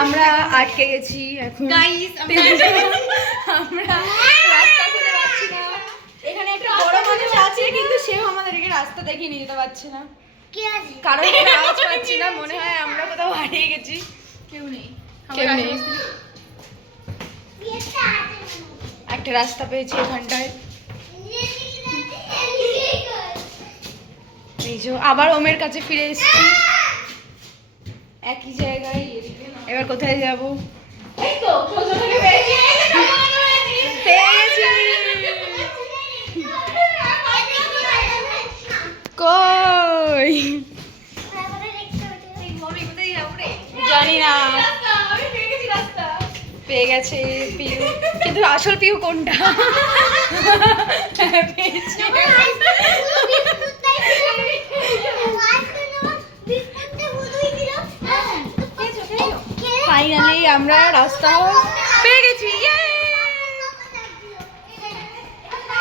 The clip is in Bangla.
আমরা আটকে গেছি এখন গাইস আমরা রাস্তা খুঁজে পাচ্ছি না এখানে একটা বড় মানুষ আছে কিন্তু সেও আমাদেরকে রাস্তা দেখিয়ে নিয়ে যেতে পারছে না কারণ আওয়াজ পাচ্ছি না মনে হয় আমরা কোথাও হারিয়ে গেছি কেউ নেই একটা রাস্তা পেয়েছি এখানটায় এই যে আবার ওমের কাছে ফিরে এসেছি একই জায়গায় এবার কোথায় যাবো এই তো পেয়ে গেছি কই জানি না পেয়ে গেছে পিউ কিন্তু আসল পিউ কোনটা ফাইনালি আমরা রাস্তা